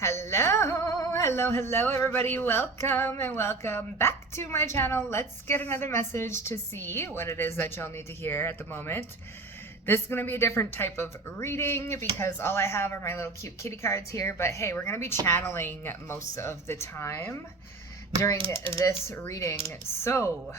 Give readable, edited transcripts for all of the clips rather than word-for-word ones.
Hello everybody. Welcome and welcome back to my channel. Let's get another message to see what it is that y'all need to hear at the moment. This is going to be a different type of reading because all I have are my little cute kitty cards here, but hey, we're going to be channeling most of the time during this reading. So,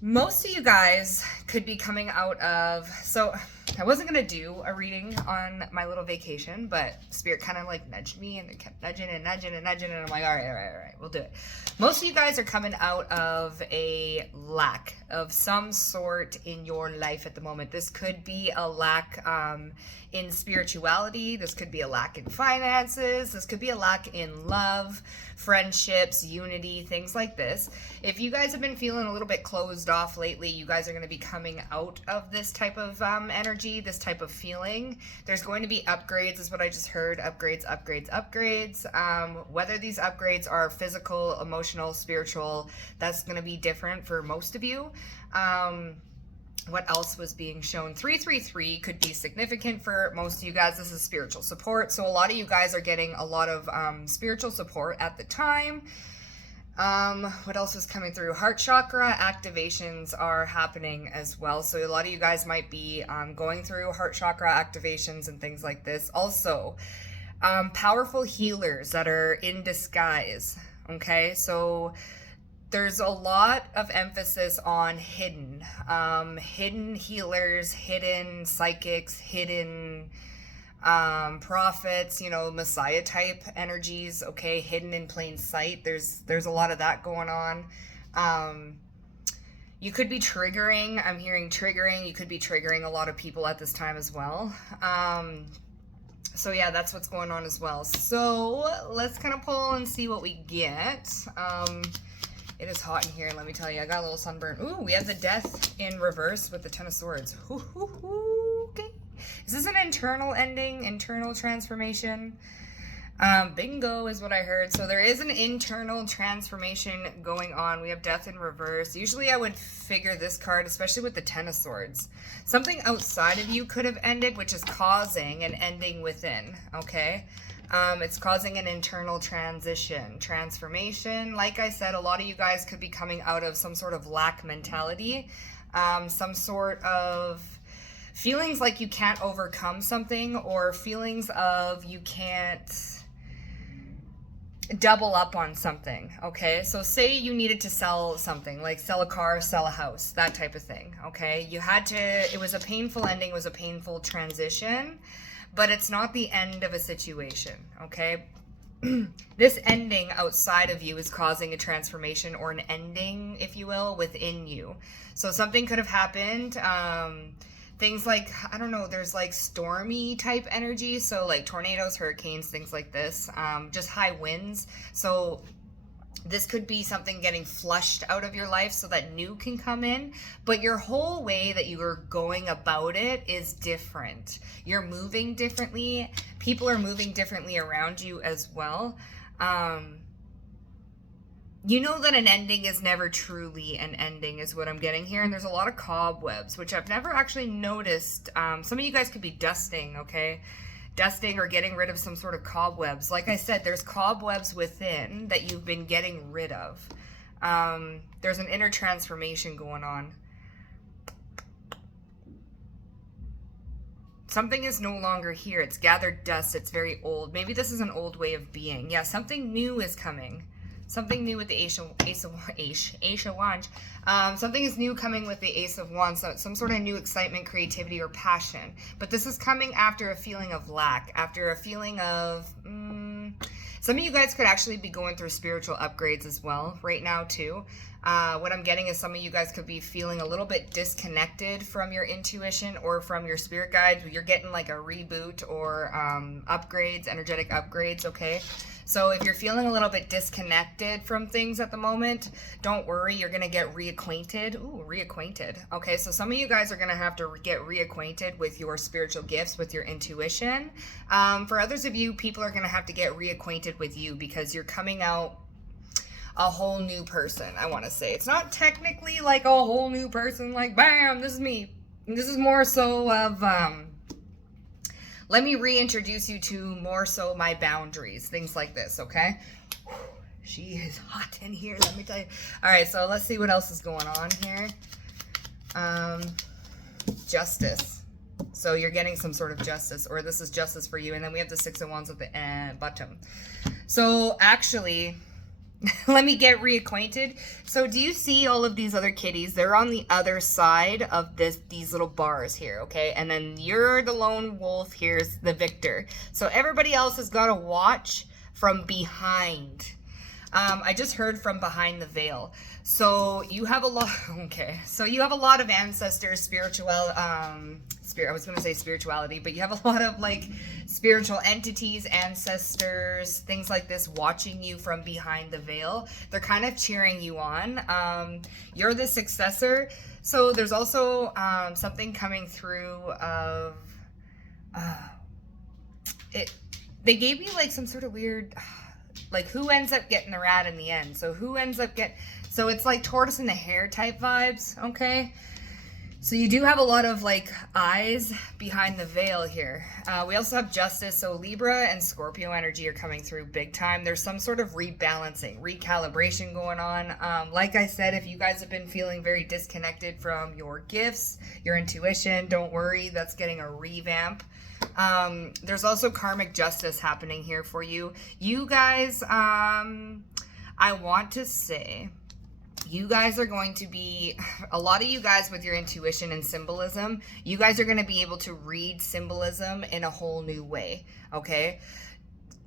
most of you guys could be coming out of, so I wasn't going to do a reading on my little vacation, but Spirit kind of like nudged me and it kept nudging and nudging and nudging, and I'm like, all right, we'll do it. Most of you guys are coming out of a lack of some sort in your life at the moment. This could be a lack in spirituality. This could be a lack in finances. This could be a lack in love, friendships, unity, things like this. If you guys have been feeling a little bit closed off lately, you guys are going to be coming out of this type of energy, this type of feeling. There's going to be upgrades, is what I just heard. Upgrades. Whether these upgrades are physical, emotional, spiritual, that's going to be different for most of you. What else was being shown? 333 could be significant for most of you guys. This is spiritual support. So a lot of you guys are getting a lot of spiritual support at the time. What else is coming through? Heart chakra activations are happening as well. So a lot of you guys might be going through heart chakra activations and things like this. Also, powerful healers that are in disguise. Okay, so there's a lot of emphasis on hidden healers, hidden psychics, hidden prophets, Messiah type energies, okay, hidden in plain sight. There's a lot of that going on. You could be triggering, I'm hearing triggering, you could be triggering a lot of people at this time as well. So yeah, that's what's going on as well. So let's kind of pull and see what we get. It is hot in here, let me tell you. I got a little sunburn. Ooh, we have the Death in reverse with the Ten of Swords. Okay. Is this an internal ending? Internal transformation? Bingo is what I heard. So there is an internal transformation going on. We have Death in reverse. Usually I would figure this card, especially with the Ten of Swords. Something outside of you could have ended, which is causing an ending within, okay? It's causing an internal transformation. Like I said, a lot of you guys could be coming out of some sort of lack mentality, some sort of feelings like you can't overcome something, or feelings of you can't double up on something, okay? So say you needed to sell something, like sell a car, sell a house, that type of thing, okay? You had to, it was a painful ending, it was a painful transition, but it's not the end of a situation, okay? This ending outside of you is causing a transformation, or an ending, if you will, within you. So something could have happened. Things like, I don't know, there's like stormy type energy. So like tornadoes, hurricanes, things like this. Just high winds. So this could be something getting flushed out of your life so that new can come in, but your whole way that you are going about it is different. You're moving differently. People are moving differently around you as well. You know that an ending is never truly an ending is what I'm getting here. And there's a lot of cobwebs, which I've never actually noticed. Some of you guys could be dusting, okay? Dusting or getting rid of some sort of cobwebs. Like I said, there's cobwebs within that you've been getting rid of. There's an inner transformation going on. Something is no longer here. It's gathered dust. It's very old. Maybe this is an old way of being. Yeah, something new is coming. Something new with the Ace of Wands. Something is new coming with the Ace of Wands. So some sort of new excitement, creativity, or passion. But this is coming after a feeling of lack. After a feeling of... some of you guys could actually be going through spiritual upgrades as well right now too. What I'm getting is some of you guys could be feeling a little bit disconnected from your intuition or from your spirit guides. You're getting like a reboot or upgrades, energetic upgrades, okay? So if you're feeling a little bit disconnected from things at the moment, don't worry, you're going to get reacquainted. Ooh, reacquainted. Okay, so some of you guys are going to have to get reacquainted with your spiritual gifts, with your intuition. For others of you, people are going to have to get reacquainted with you because you're coming out a whole new person, I want to say. It's not technically like a whole new person, like, bam, this is me. This is more so of Let me reintroduce you to more so my boundaries, things like this, okay? She is hot in here, let me tell you. All right, so let's see what else is going on here. Justice. So you're getting some sort of justice, or this is justice for you. And then we have the Six of Wands at the bottom. So actually, let me get reacquainted. So do you see all of these other kitties? They're on the other side of these little bars here, okay? And then you're the lone wolf. Here's the victor. So everybody else has got to watch from behind. I just heard from behind the veil. So you have a lot, okay. So you have a lot of ancestors, I was going to say spirituality, but you have a lot of like spiritual entities, ancestors, things like this watching you from behind the veil. They're kind of cheering you on. You're the successor. So there's also something coming through of it. They gave me like some sort of weird, like who ends up getting the rat in the end. So who ends up so it's like tortoise in the hare type vibes, okay? So you do have a lot of like eyes behind the veil here. We also have justice. So Libra and Scorpio energy are coming through big time. There's some sort of rebalancing, recalibration going on. Like I said, if you guys have been feeling very disconnected from your gifts, your intuition, don't worry, that's getting a revamp. There's also karmic justice happening here for you. You guys, I want to say, you guys are going to be, a lot of you guys with your intuition and symbolism, you guys are going to be able to read symbolism in a whole new way, okay?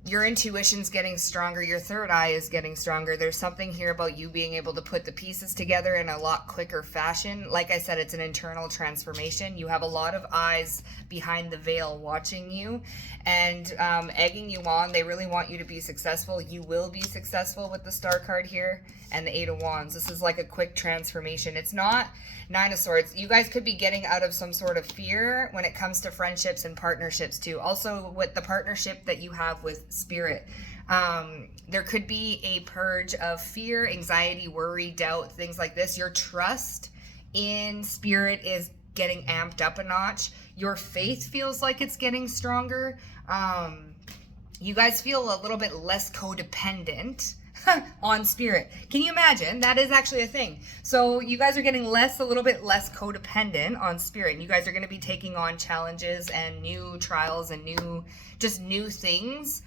Your intuition's getting stronger. Your third eye is getting stronger. There's something here about you being able to put the pieces together in a lot quicker fashion. Like I said, it's an internal transformation. You have a lot of eyes behind the veil watching you and egging you on. They really want you to be successful. You will be successful with the Star card here and the Eight of Wands. This is like a quick transformation. It's not Nine of Swords. You guys could be getting out of some sort of fear when it comes to friendships and partnerships too. Also with the partnership that you have with Spirit. There could be a purge of fear, anxiety, worry, doubt, things like this. Your trust in Spirit is getting amped up a notch. Your faith feels like it's getting stronger. You guys feel a little bit less codependent on Spirit. Can you imagine? That is actually a thing. So you guys are getting a little bit less codependent on Spirit. And you guys are going to be taking on challenges and new trials and new things.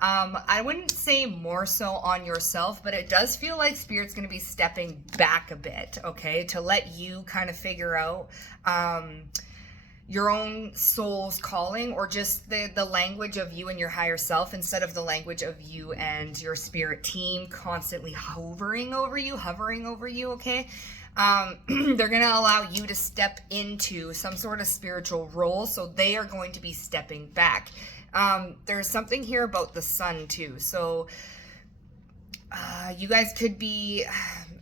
I wouldn't say more so on yourself, but it does feel like Spirit's going to be stepping back a bit, okay, to let you kind of figure out your own soul's calling, or just the language of you and your higher self instead of the language of you and your spirit team constantly hovering over you, okay? They're going to allow you to step into some sort of spiritual role, so they are going to be stepping back. There's something here about the sun too. So you guys could be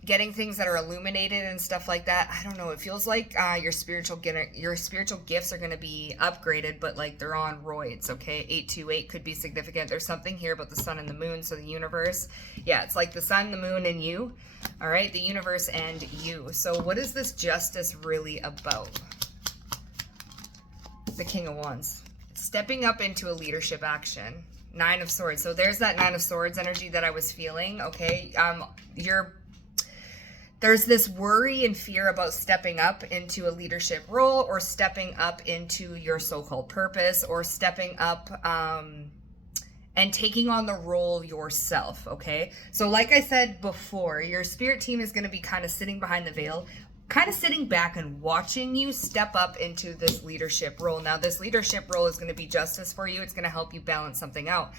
getting things that are illuminated and stuff like that. I don't know. It feels like your spiritual gifts are going to be upgraded, but like they're on roids, okay? 828 could be significant. There's something here about the sun and the moon, so the universe. Yeah, it's like the sun, the moon, and you. All right, the universe and you. So what is this justice really about? The King of Wands. Stepping up into a leadership action. Nine of Swords. So there's that Nine of Swords energy that I was feeling, okay? There's this worry and fear about stepping up into a leadership role, or stepping up into your so-called purpose, or stepping up and taking on the role yourself, okay? So like I said before, your spirit team is going to be kind of sitting behind the veil, kind of sitting back and watching you step up into this leadership role. Now, this leadership role is going to be justice for you. It's going to help you balance something out.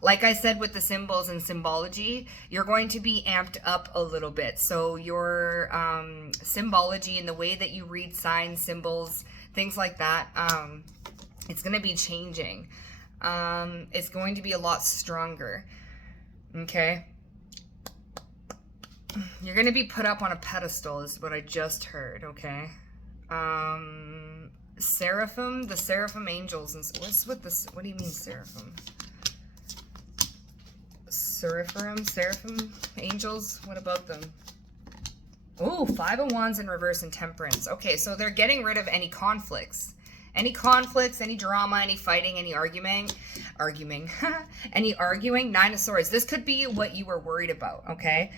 Like I said, with the symbols and symbology, you're going to be amped up a little bit. So your symbology and the way that you read signs, symbols, things like that, it's going to be changing. It's going to be a lot stronger. Okay? You're going to be put up on a pedestal is what I just heard, okay? Seraphim, the seraphim angels. And what do you mean seraphim? Seraphim angels, what about them? Oh, Five of Wands in reverse and Temperance. Okay, so they're getting rid of any conflicts. Any conflicts, any drama, any fighting, any any arguing. Nine of Swords. This could be what you were worried about, okay?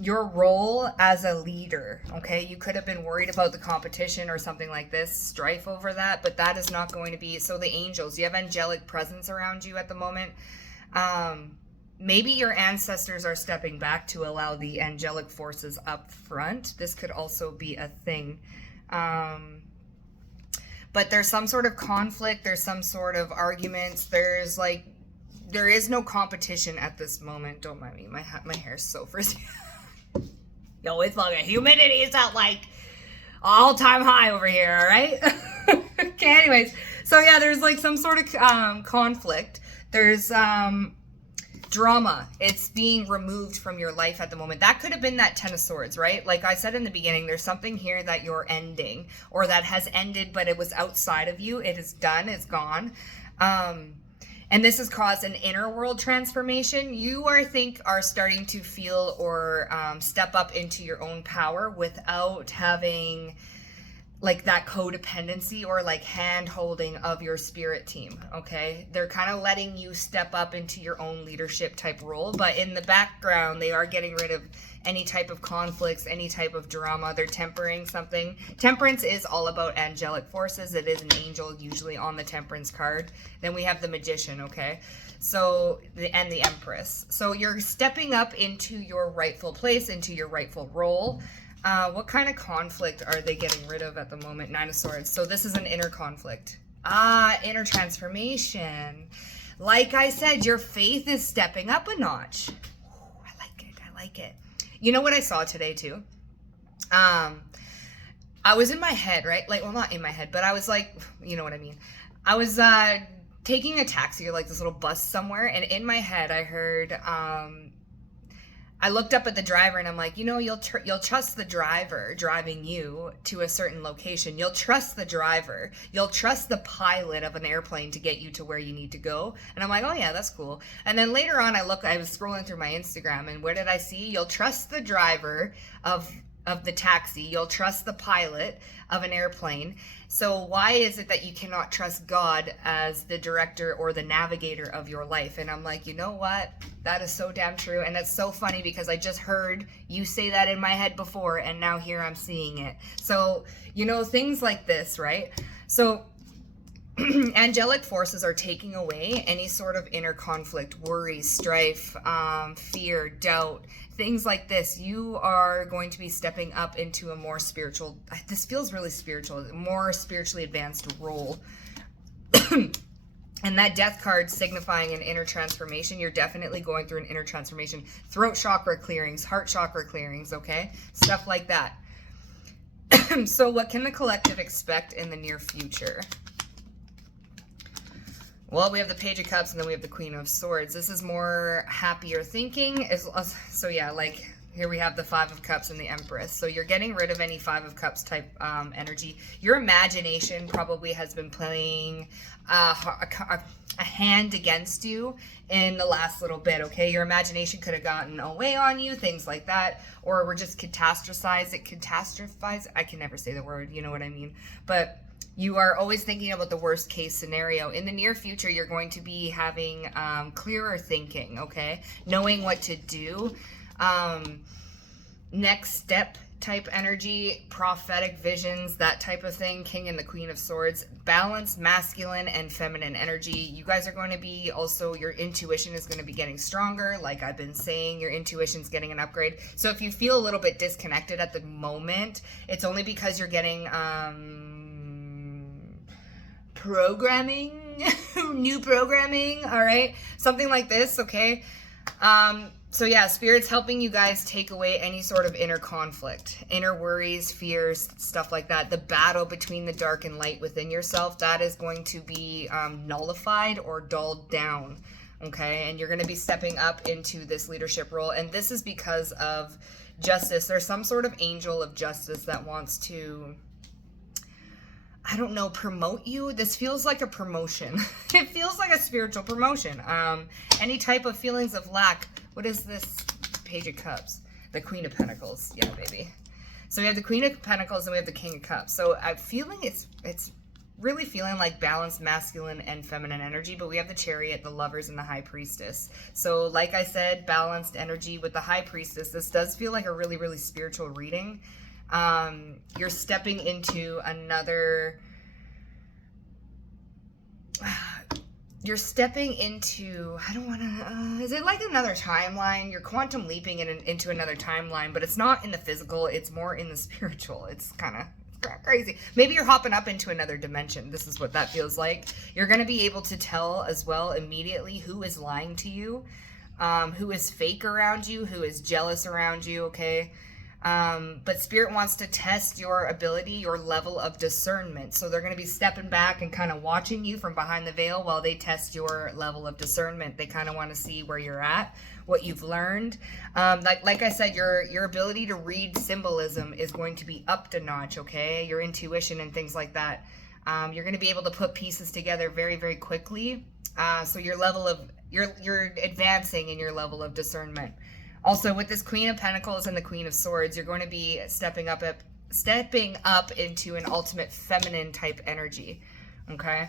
Your role as a leader, okay? You could have been worried about the competition or something like this, strife over that, but that is not going to be. So the angels, you have angelic presence around you at the moment. Maybe your ancestors are stepping back to allow the angelic forces up front. This could also be a thing. But there's some sort of conflict. There's some sort of arguments. There is no competition at this moment. Don't mind me. My hair is so frizzy. Yo, it's fucking humidity is at like all-time high over here, all right? Okay, anyways. So yeah, there's like some sort of conflict. There's drama. It's being removed from your life at the moment. That could have been that Ten of Swords, right? Like I said in the beginning, there's something here that you're ending or that has ended, but it was outside of you. It is done. It's gone. And this has caused an inner world transformation. You, I think, are starting to feel or step up into your own power without having like that codependency or like hand holding of your spirit team. Okay, they're kind of letting you step up into your own leadership type role, but in the background they are getting rid of any type of conflicts, any type of drama. They're tempering something. Temperance is all about angelic forces. It is an angel usually on the Temperance card. Then we have the Magician. Okay, so and the Empress. So you're stepping up into your rightful place, into your rightful role. What kind of conflict are they getting rid of at the moment? Nine of Swords. So this is an inner conflict. Inner transformation. Like I said, your faith is stepping up a notch. Ooh, I like it. I like it. You know what I saw today too? I was in my head, right? Like, well, not in my head, but I was like, you know what I mean? I was taking a taxi or like this little bus somewhere, and in my head I heard I looked up at the driver and I'm like, you know, you'll trust the driver driving you to a certain location. You'll trust the driver. You'll trust the pilot of an airplane to get you to where you need to go. And I'm like, oh yeah, that's cool. And then later on I was scrolling through my Instagram, and where did I see? You'll trust the driver of the taxi. You'll trust the pilot of an airplane. So why is it that you cannot trust God as the director or the navigator of your life? And I'm like, you know what? That is so damn true. And it's so funny because I just heard you say that in my head before, and now here I'm seeing it. So, you know, things like this, right? So angelic forces are taking away any sort of inner conflict, worry, strife, fear, doubt, things like this. You are going to be stepping up into a more spiritual, this feels really spiritual, more spiritually advanced role. And that Death card signifying an inner transformation. You're definitely going through an inner transformation. Throat chakra clearings, heart chakra clearings, okay? Stuff like that. So what can the collective expect in the near future? Well, we have the Page of Cups, and then we have the Queen of Swords. This is more happier thinking. So yeah, like here we have the Five of Cups and the Empress. So you're getting rid of any Five of Cups type energy. Your imagination probably has been playing a hand against you in the last little bit, okay? Your imagination could have gotten away on you, things like that. Or we're just catastrophize. I can never say the word, you know what I mean? But you are always thinking about the worst case scenario. In the near future, you're going to be having clearer thinking, okay? Knowing what to do. Next step type energy, prophetic visions, that type of thing. King and the Queen of Swords. Balance, masculine and feminine energy. You guys are going to be also, your intuition is going to be getting stronger. Like I've been saying, your intuition's getting an upgrade. So if you feel a little bit disconnected at the moment, it's only because you're getting programming, new programming, all right? Something like this, okay? So yeah, Spirit's helping you guys take away any sort of inner conflict, inner worries, fears, stuff like that. The battle between the dark and light within yourself, that is going to be nullified or dulled down, okay? And you're going to be stepping up into this leadership role. And this is because of justice. There's some sort of angel of justice that wants to, I don't know, promote you. This feels like a promotion. It feels like a spiritual promotion. Any type of feelings of lack. What is this Page of Cups? The Queen of Pentacles. Yeah, baby. So we have the Queen of Pentacles and we have the King of Cups. So I'm feeling it's really feeling like balanced masculine and feminine energy, but we have the Chariot, the Lovers, and the High Priestess. So like I said, balanced energy with the High Priestess. This does feel like a really, really spiritual reading. You're stepping into another... You're stepping into, I don't want to, is it like another timeline? You're quantum leaping into another timeline, but it's not in the physical, it's more in the spiritual. It's kind of crazy. Maybe you're hopping up into another dimension. This is what that feels like. You're going to be able to tell as well immediately who is lying to you, who is fake around you, who is jealous around you, okay? But Spirit wants to test your ability, your level of discernment. So they're going to be stepping back and kind of watching you from behind the veil while they test your level of discernment. They kind of want to see where you're at, what you've learned. Like I said, your ability to read symbolism is going to be upped a notch, okay? Your intuition and things like that. You're going to be able to put pieces together very, very quickly. So your level of, you're advancing in your level of discernment. Also, with this Queen of Pentacles and the Queen of Swords, you're going to be stepping up into an ultimate feminine type energy, okay?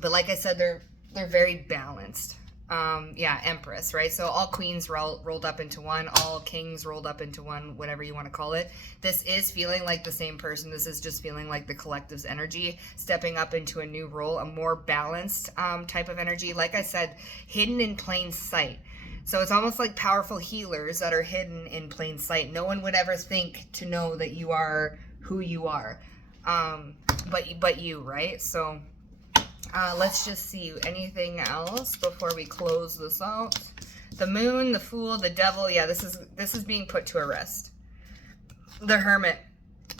But like I said, they're very balanced. Yeah, Empress, right? So all queens rolled up into one, all kings rolled up into one, whatever you want to call it. This is feeling like the same person. This is just feeling like the collective's energy, stepping up into a new role, a more balanced type of energy. Like I said, hidden in plain sight. So it's almost like powerful healers that are hidden in plain sight. No one would ever think to know that you are who you are, but you, right? So let's just see anything else before we close this out. The Moon, the Fool, the Devil. Yeah, this is being put to a rest. The Hermit.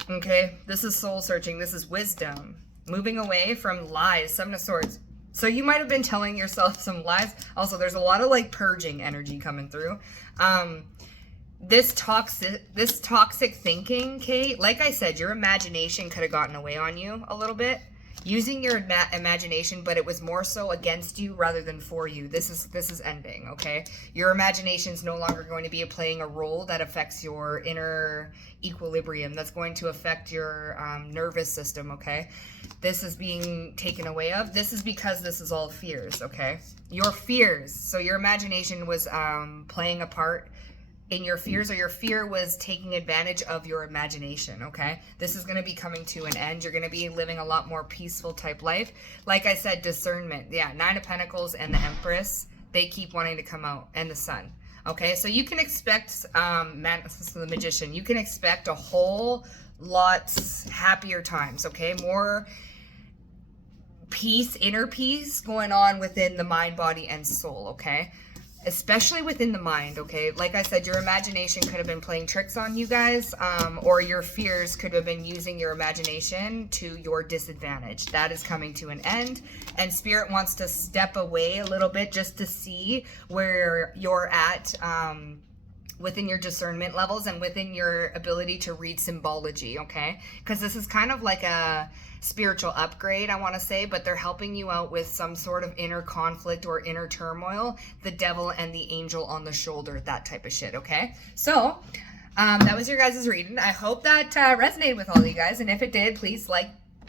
Okay, this is soul searching. This is wisdom, moving away from lies. Seven of Swords. So you might have been telling yourself some lies. Also, there's a lot of like purging energy coming through. This toxic thinking, Kate, like I said, your imagination could have gotten away on you a little bit. Using your imagination, but it was more so against you rather than for you. This is ending, okay? Your imagination is no longer going to be playing a role that affects your inner equilibrium. That's going to affect your nervous system, okay? This is being taken away of. This is because this is all fears, okay? Your fears. So your imagination was playing a part in your fears, or your fear was taking advantage of your imagination, okay? This is going to be coming to an end. You're going to be living a lot more peaceful type life. Like I said, discernment. Yeah, Nine of Pentacles and the Empress, they keep wanting to come out, and the Sun. Okay, so you can expect, the Magician, you can expect a whole lot happier times, okay? More peace, inner peace going on within the mind, body, and soul, okay? Especially within the mind, okay? Like I said, your imagination could have been playing tricks on you guys, or your fears could have been using your imagination to your disadvantage. That is coming to an end, and Spirit wants to step away a little bit just to see where you're at within your discernment levels and within your ability to read symbology, okay? Because this is kind of like a spiritual upgrade, I want to say, but they're helping you out with some sort of inner conflict or inner turmoil, the Devil and the Angel on the shoulder, that type of shit, okay? So that was your guys' reading. I hope that resonated with all of you guys, and if it did, please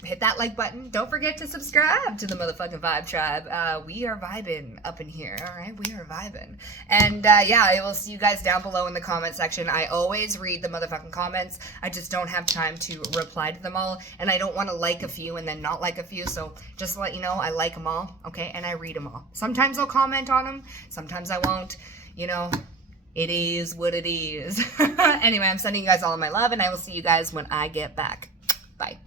hit that like button. Don't forget to subscribe to the motherfucking Vibe Tribe. We are vibing up in here, all right? We are vibing. And yeah, I will see you guys down below in the comment section. I always read the motherfucking comments. I just don't have time to reply to them all, and I don't want to like a few and then not like a few, so just to let you know, I like them all, okay? And I read them all. Sometimes I'll comment on them, sometimes I won't, you know. It is what it is. Anyway, I'm sending you guys all of my love, and I will see you guys when I get back. Bye.